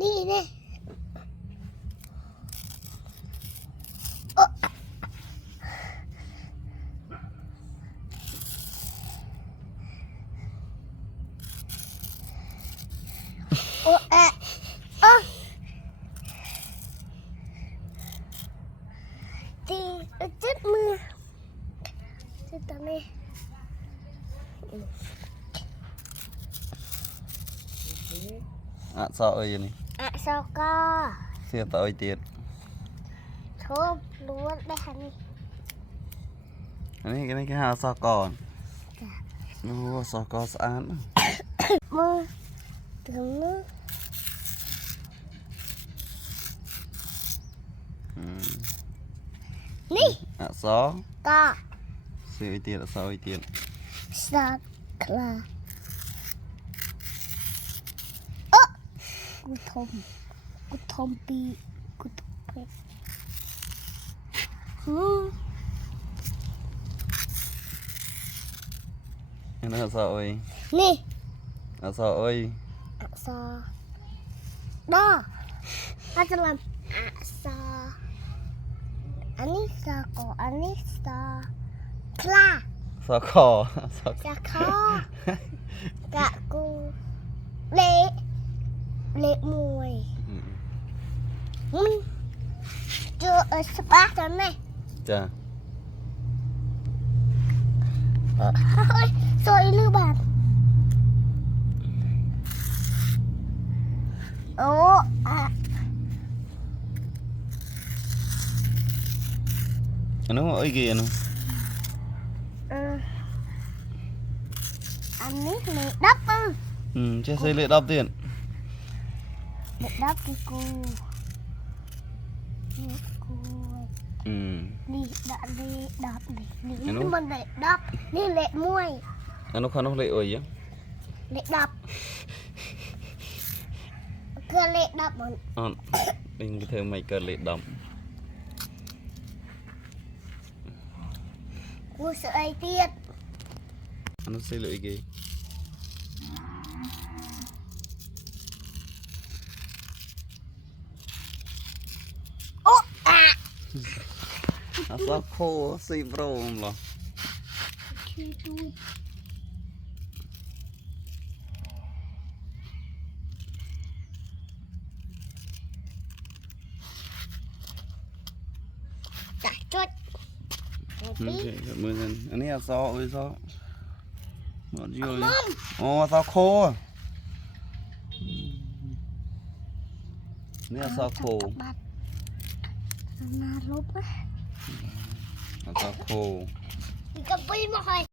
นี่เนี่ยโอ้เอ๊ะตีจุดมือจุดตรงนี้สอเอ้ยนี่สกอเสียต่อเอ้ยเตียดทุบล้วนได้ค่ะนี่อันนี้ก็หาสอก่อนโอ้สอก่อนสะอาดมือถึงมือนี่สอก็เสียเอ้ยเตียดสอเอ้ยเตียดสักครากูทมปีกูทมเพชรอันนั้นสอเอ้ยนี่สอเอ้ยสอดออาจารย์สออันนี้สอก่ออันนี้สอคลาสอคอสอคอกะกูเละมวยเจอสปาร์ตันไหมจ้ะเฮ้ยสวยลือบานโอ้อันนู้นเอ้ยกี่อันนู้นอันนี้เลยดับใช่เลยดับเตียนเลยดับที่กูนี่ดับนี่มันเลยดับนี่เละมวยอันนู้นเขาโน้เลยเอ้ยยังเละดับเกลือเละดับมันเป็นกระเทยไม่เกิดเลยดำกูเสียไอเตียดอันนู้นใช่เลยกี่สักโคสีโปร่งเหรอจัดจุดมือกันอันนี้ซอเอ้ยซอหมดอยู่เลยอ๋อซอโคนี่ซอโคน่าลบไหมซอโคกับปุ้ยมาคอย